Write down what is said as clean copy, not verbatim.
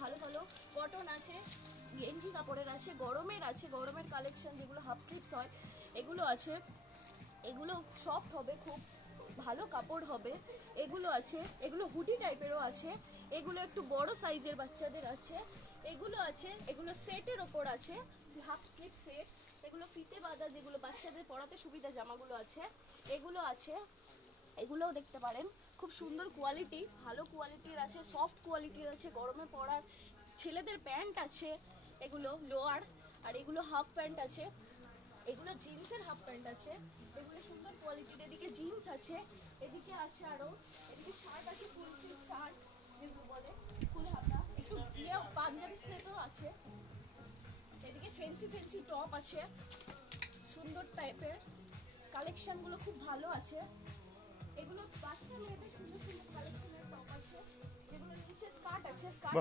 ভালো ভালো কটন আছে, গেঞ্জি কাপড়ের আছে, গরমের কালেকশন যেগুলো হাফ স্লিভস হয় এগুলো আছে। এগুলো সফট হবে, খুব ভালো কাপড় হবে। এগুলো আছে, এগুলো হুডি টাইপেরও আছে, এগুলো একটু বড় সাইজের বাচ্চাদের আছে। এগুলো আছে, এগুলো সেটের ওপর আছে, হাফ স্লিভ সেট। এগুলো ফিতে বাঁধা, যেগুলো বাচ্চাদের পরাতে সুবিধা জামাগুলো আছে, এগুলো আছে। এগুলোও দেখতে পারেন, খুব সুন্দর কোয়ালিটি, ভালো কোয়ালিটির আছে, সফট কোয়ালিটির আছে, গরমে পরার। ছেলেদের প্যান্ট আছে, এগুলো লোয়ার, আর এগুলো হাফ প্যান্ট আছে, এগুলো জিন্সের হাফ প্যান্ট আছে, এগুলো সুন্দর কোয়ালিটির। এদিকে জিন্স আছে, এদিকে আছে আরো, এদিকে শার্ট আছে, ফুল স্লিভ শার্ট যেগুলো বলে, ফুল হাতা, একটু ইয়ে পাঞ্জাবি সেটও আছে। এদিকে ফ্যান্সি টপ আছে, সুন্দর টাইপের কালেকশনগুলো খুব ভালো আছে। এগুলো বাচ্চা মেয়েদের সুন্দর কালেকশনের টপ আছে, যেগুলো নিচে স্কার্ট আছে, স্কার্ট